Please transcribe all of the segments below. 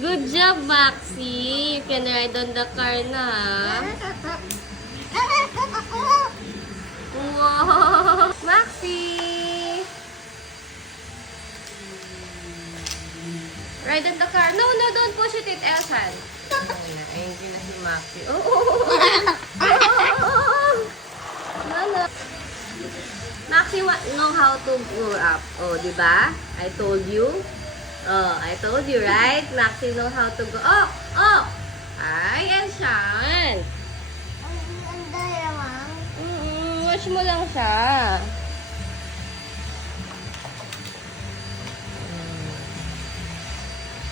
Good job, Maxi. You can ride on the car na. Wow! Maxi! Ride on the car. No, no, don't push it, Elsan. Angry na si Maxi. Oh! No, no. Maxi know how to grow up. Oh, di ba? I told you. Oh, I told you, right? Maxi know how to go. Oh! Oh! Ay, Elsan. Watch mo lang siya.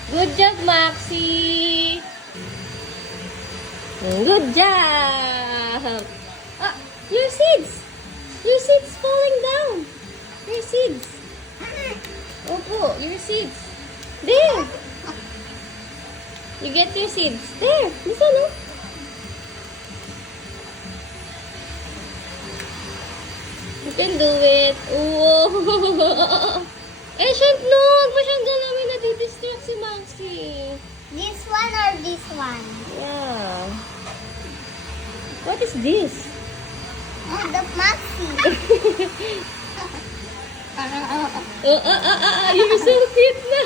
Good job, Maxi. Good job. Ah, your seeds. Your seeds falling down. Your seeds. Opo, your seeds. There. You get your seeds. There. Dito, no? You can do it. Whoa. Eh, shit, no. Huwag mo siyang galawin. Nadidistract si Maxi. This one or this one? Yeah. What is this? The Maxi. You're so cute na.